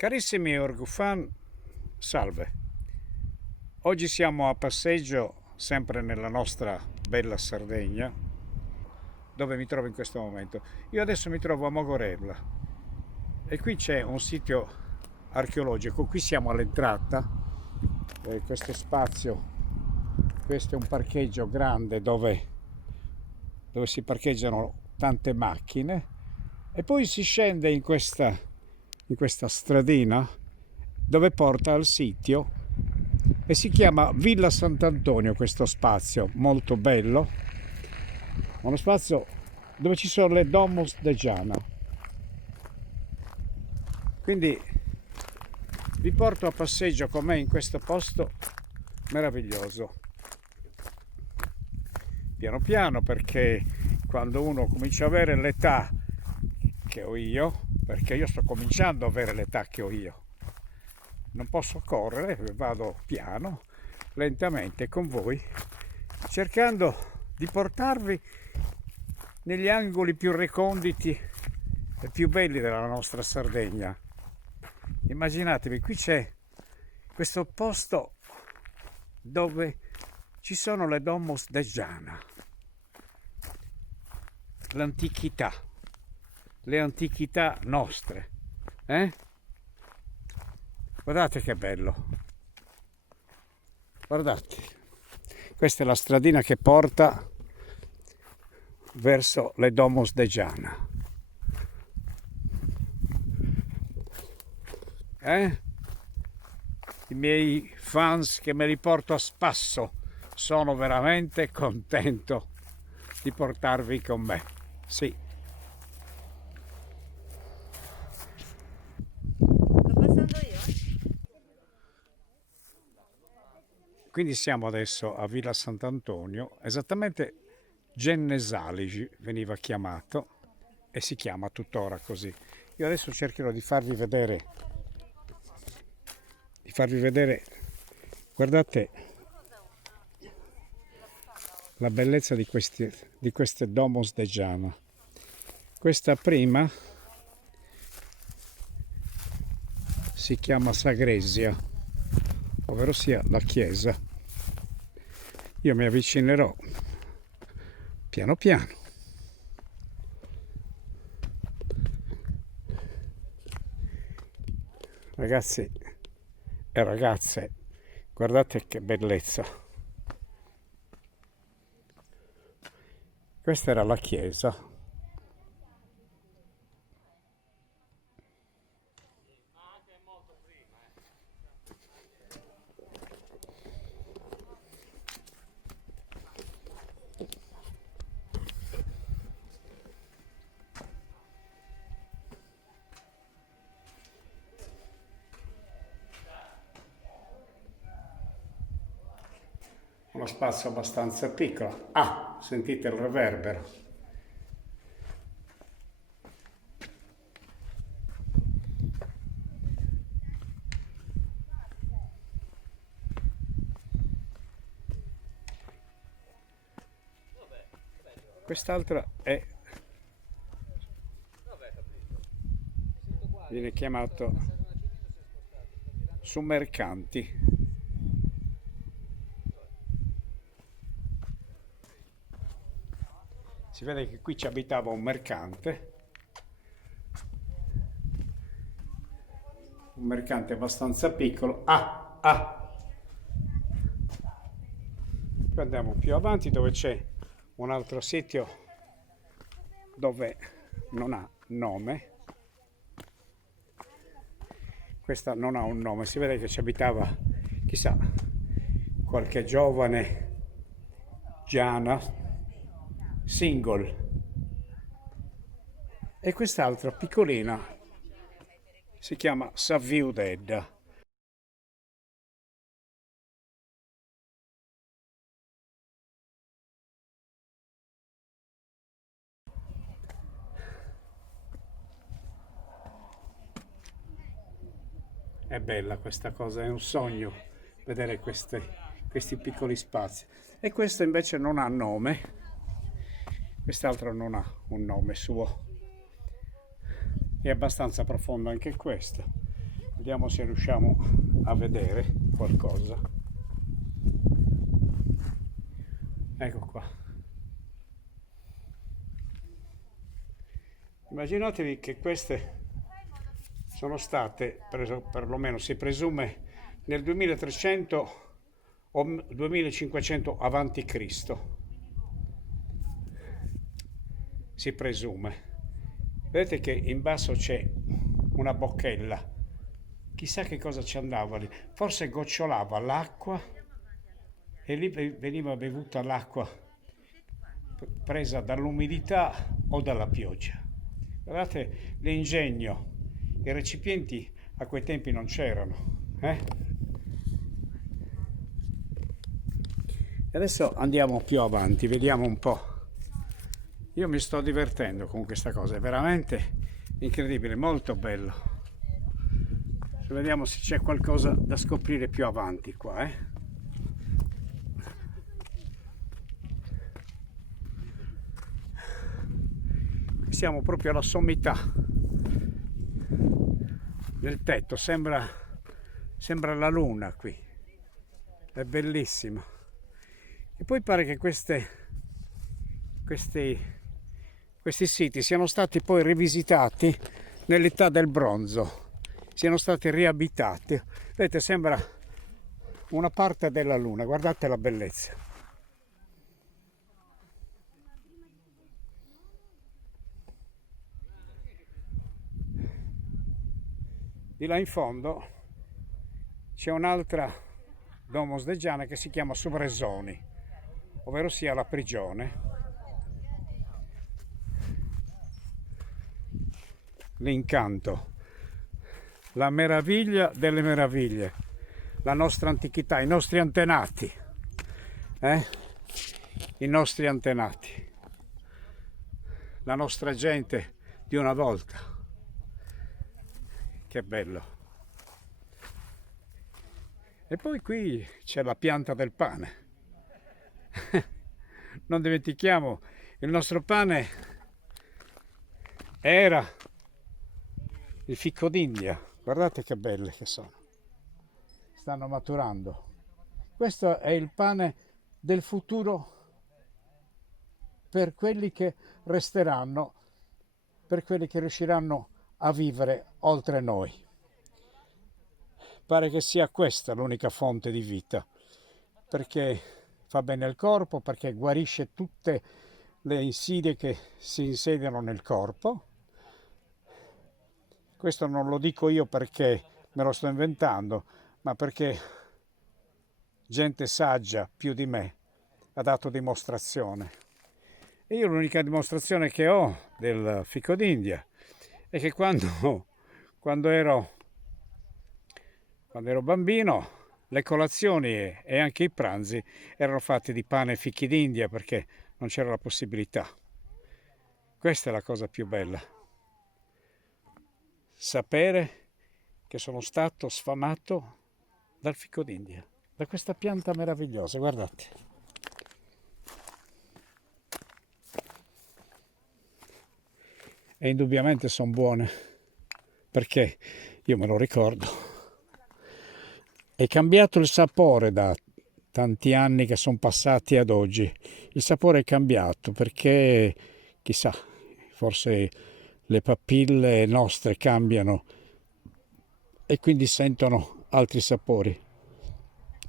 Carissimi Orgufan, salve. Oggi siamo a passeggio sempre nella nostra bella Sardegna, dove mi trovo in questo momento. Io adesso mi trovo a Mogorella e qui c'è un sito archeologico. Qui siamo all'entrata. Questo spazio, questo è un parcheggio grande dove si parcheggiano tante macchine e poi si scende in questa stradina dove porta al sito e si chiama Villa Sant'Antonio. Questo spazio molto bello, uno spazio dove ci sono le Domus de Giana. Quindi vi porto a passeggio con me in questo posto meraviglioso, piano piano, perché quando uno comincia a avere l'età che ho io, perché io sto cominciando ad avere l'età che ho io, non posso correre, vado piano, lentamente con voi, cercando di portarvi negli angoli più reconditi e più belli della nostra Sardegna. Immaginatevi, qui c'è questo posto dove ci sono le Domus de Giana, l'antichità, le antichità nostre, Guardate che bello, guardate, questa è la stradina che porta verso le Domus de Giana. I miei fans che me li porto a spasso, sono veramente contento di portarvi con me. Sì. Sto passando io? Quindi siamo adesso a Villa Sant'Antonio, esattamente Gennesaligi veniva chiamato e si chiama tuttora così. Io adesso cercherò di farvi vedere, guardate la bellezza di queste Domus de Giana. Questa prima si chiama Sagresia, ovvero sia la chiesa. Io mi avvicinerò piano piano. Ragazzi e ragazze, guardate che bellezza. Questa era la chiesa. Uno spazio abbastanza piccolo. Ah, sentite il reverbero. Quest'altra viene chiamato Summercanti. Si vede che qui ci abitava un mercante abbastanza piccolo. Poi andiamo più avanti dove c'è un altro sito dove non ha nome. Questa non ha un nome, si vede che ci abitava, chissà, qualche giovane Giana single. E quest'altra piccolina si chiama Saviudedda. È bella questa cosa, è un sogno vedere questi piccoli spazi. E questo invece non ha nome, quest'altro non ha un nome suo. È abbastanza profondo anche questo. Vediamo se riusciamo a vedere qualcosa. Ecco qua. Immaginatevi che queste sono state, perlomeno si presume, nel 2300 o 2500 avanti Cristo. Si presume. Vedete che in basso c'è una bocchella. Chissà che cosa ci andava lì. Forse gocciolava l'acqua e lì veniva bevuta l'acqua presa dall'umidità o dalla pioggia. Guardate l'ingegno. I recipienti a quei tempi non c'erano. E adesso andiamo più avanti, vediamo un po'. Io mi sto divertendo con questa cosa, è veramente incredibile, molto bello. Vediamo se c'è qualcosa da scoprire più avanti qua. Siamo proprio alla sommità del tetto, sembra la luna qui, è bellissimo. E poi pare che questi siti siano stati poi rivisitati nell'età del bronzo, siano stati riabitati. Vedete, sembra una parte della luna, guardate la bellezza. Di là in fondo c'è un'altra domus de Giana che si chiama Sovresoni, ovvero sia la prigione. L'incanto, la meraviglia delle meraviglie, la nostra antichità, i nostri antenati, i nostri antenati, la nostra gente di una volta. Che bello. E poi qui c'è la pianta del pane. Non dimentichiamo, il nostro pane era il fico d'India. Guardate che belle che sono. Stanno maturando. Questo è il pane del futuro per quelli che resteranno, per quelli che riusciranno a vivere oltre noi. Pare che sia questa l'unica fonte di vita, perché fa bene al corpo, perché guarisce tutte le insidie che si insediano nel corpo. Questo non lo dico io perché me lo sto inventando, ma perché gente saggia più di me ha dato dimostrazione. E io l'unica dimostrazione che ho del fico d'India è che quando ero bambino le colazioni e anche i pranzi erano fatti di pane e fichi d'India perché non c'era la possibilità. Questa è la cosa più bella. Sapere che sono stato sfamato dal fico d'India, da questa pianta meravigliosa, guardate. E indubbiamente sono buone, perché io me lo ricordo. È cambiato il sapore da tanti anni che sono passati ad oggi. Il sapore è cambiato perché, chissà, forse le papille nostre cambiano e quindi sentono altri sapori.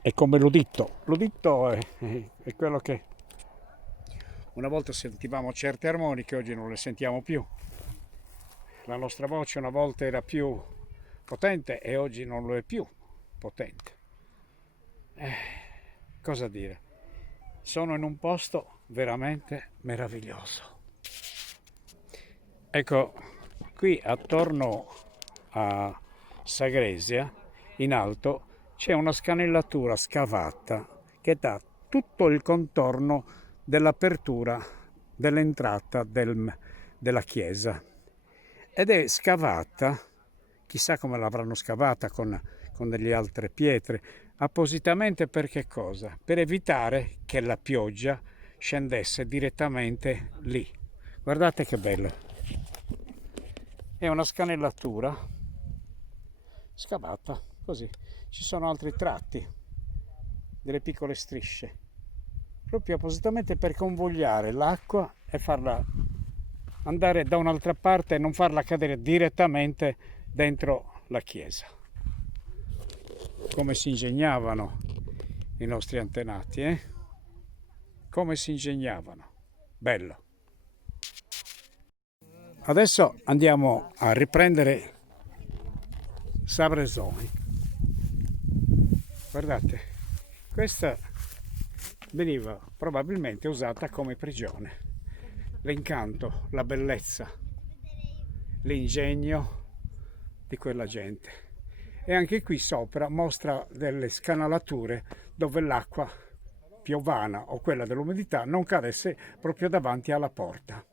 È come l'udito. L'udito è quello che una volta sentivamo certe armoniche, oggi non le sentiamo più. La nostra voce una volta era più potente e oggi non lo è più potente. Cosa dire? Sono in un posto veramente meraviglioso. Ecco, qui attorno a Sagresia, in alto, c'è una scanellatura scavata che dà tutto il contorno dell'apertura dell'entrata della chiesa. Ed è scavata, chissà come l'avranno scavata con delle altre pietre, appositamente per che cosa? Per evitare che la pioggia scendesse direttamente lì. Guardate che bello. È una scanellatura scavata, così. Ci sono altri tratti, delle piccole strisce, proprio appositamente per convogliare l'acqua e farla andare da un'altra parte e non farla cadere direttamente dentro la chiesa. Come si ingegnavano i nostri antenati, eh? Come si ingegnavano. Bello. Adesso andiamo a riprendere Sabresoni. Guardate, questa veniva probabilmente usata come prigione. L'incanto, la bellezza, l'ingegno di quella gente. E anche qui sopra mostra delle scanalature dove l'acqua piovana o quella dell'umidità non cadesse proprio davanti alla porta.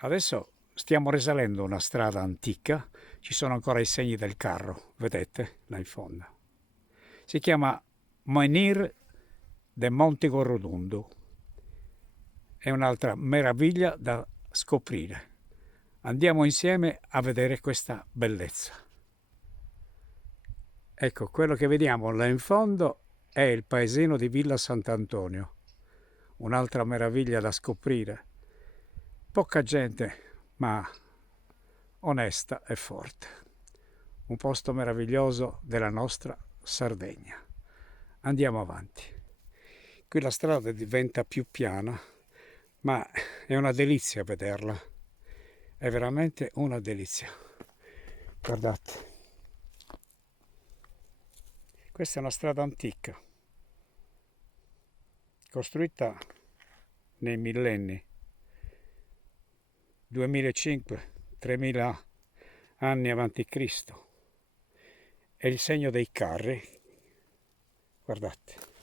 Adesso stiamo risalendo una strada antica, ci sono ancora i segni del carro, vedete, là in fondo. Si chiama Menhir de Montigorrodundo. È un'altra meraviglia da scoprire. Andiamo insieme a vedere questa bellezza. Ecco, quello che vediamo là in fondo è il paesino di Villa Sant'Antonio, un'altra meraviglia da scoprire. Poca gente, ma onesta e forte. Un posto meraviglioso della nostra Sardegna. Andiamo avanti. Qui la strada diventa più piana, ma è una delizia vederla. È veramente una delizia. Guardate. Questa è una strada antica, costruita nei millenni, 2005-3000 anni avanti Cristo. È il segno dei carri, guardate.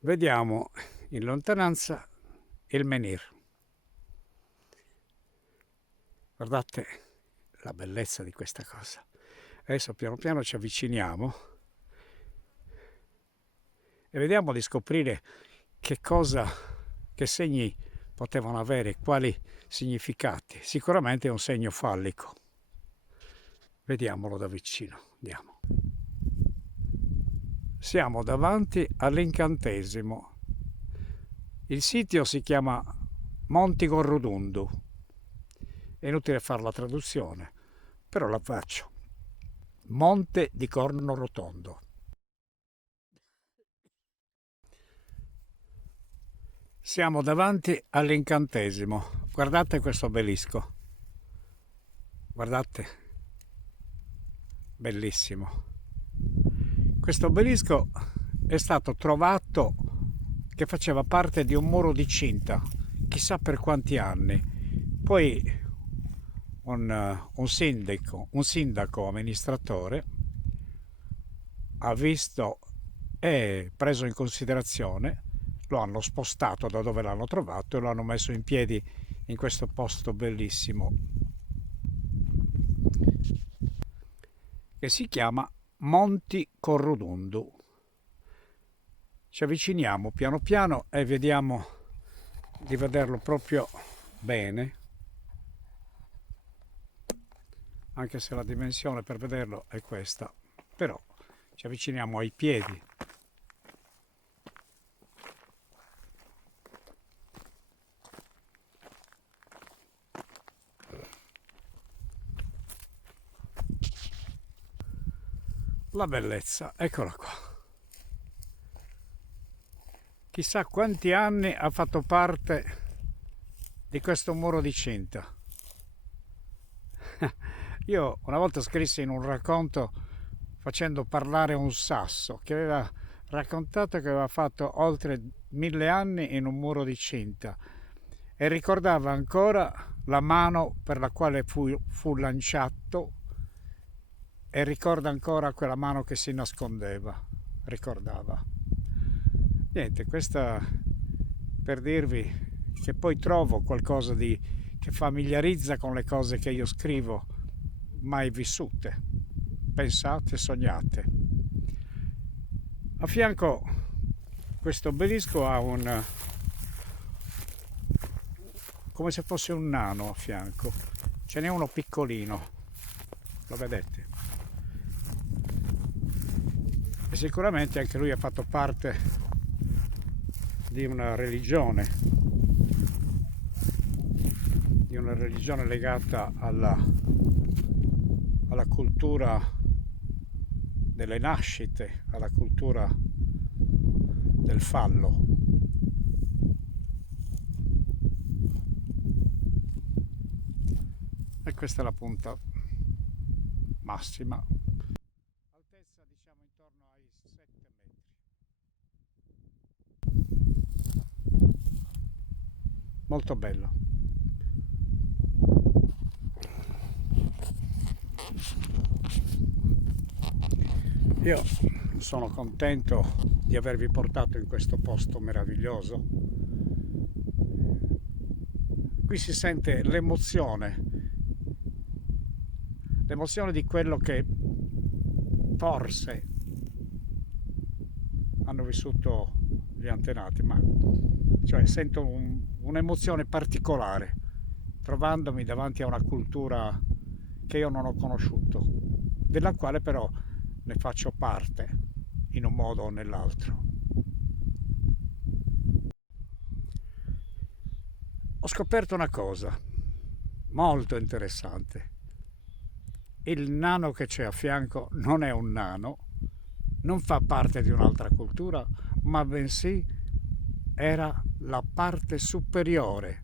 Vediamo in lontananza il menhir. Guardate la bellezza di questa cosa. Adesso piano piano ci avviciniamo e vediamo di scoprire che segni potevano avere, quali significati. Sicuramente è un segno fallico. Vediamolo da vicino. Andiamo. Siamo davanti all'incantesimo. Il sito si chiama Montigorrodundo. È inutile fare la traduzione, però la faccio. Monte di Corno Rotondo. Siamo davanti all'incantesimo. Guardate questo obelisco. Guardate. Bellissimo. Questo obelisco è stato trovato che faceva parte di un muro di cinta, chissà per quanti anni. Poi un sindaco amministratore ha visto e preso in considerazione, lo hanno spostato da dove l'hanno trovato e lo hanno messo in piedi in questo posto bellissimo che si chiama Montigorrodundo. Ci avviciniamo piano piano e vediamo di vederlo proprio bene, anche se la dimensione per vederlo è questa, però ci avviciniamo ai piedi. La bellezza, eccola qua. Chissà quanti anni ha fatto parte di questo muro di cinta. Io una volta scrissi in un racconto facendo parlare un sasso che aveva raccontato che aveva fatto oltre 1000 anni in un muro di cinta e ricordava ancora la mano per la quale fu lanciato e ricorda ancora quella mano che si nascondeva, ricordava. Niente, questa per dirvi che poi trovo qualcosa che che familiarizza con le cose che io scrivo, mai vissute. Pensate, sognate. A fianco questo obelisco ha come se fosse un nano a fianco. Ce n'è uno piccolino, lo vedete? E sicuramente anche lui ha fatto parte di una religione legata alla cultura delle nascite, alla cultura del fallo. E questa è la punta massima, altezza diciamo intorno ai 7 metri. Molto bello. Io sono contento di avervi portato in questo posto meraviglioso. Qui si sente l'emozione di quello che forse hanno vissuto gli antenati, ma cioè sento un'emozione particolare trovandomi davanti a una cultura che io non ho conosciuto, della quale però ne faccio parte in un modo o nell'altro. Ho scoperto una cosa molto interessante. Il nano che c'è a fianco non è un nano, non fa parte di un'altra cultura, ma bensì era la parte superiore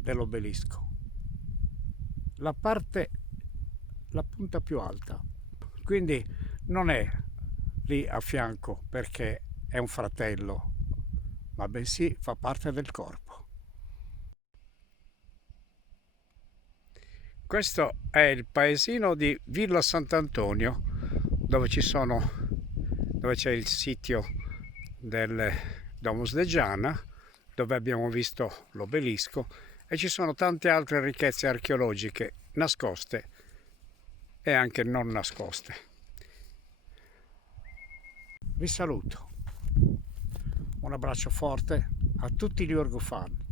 dell'obelisco, la punta più alta. Quindi non è lì a fianco perché è un fratello, ma bensì fa parte del corpo. Questo è il paesino di Villa Sant'Antonio, dove c'è il sito del Domus de Giana, dove abbiamo visto l'obelisco, e ci sono tante altre ricchezze archeologiche nascoste e anche non nascoste. Vi saluto, un abbraccio forte a tutti gli Urgu-fan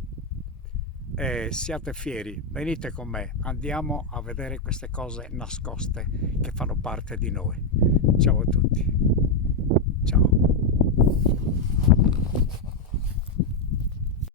e siate fieri, venite con me, andiamo a vedere queste cose nascoste che fanno parte di noi. Ciao a tutti, ciao.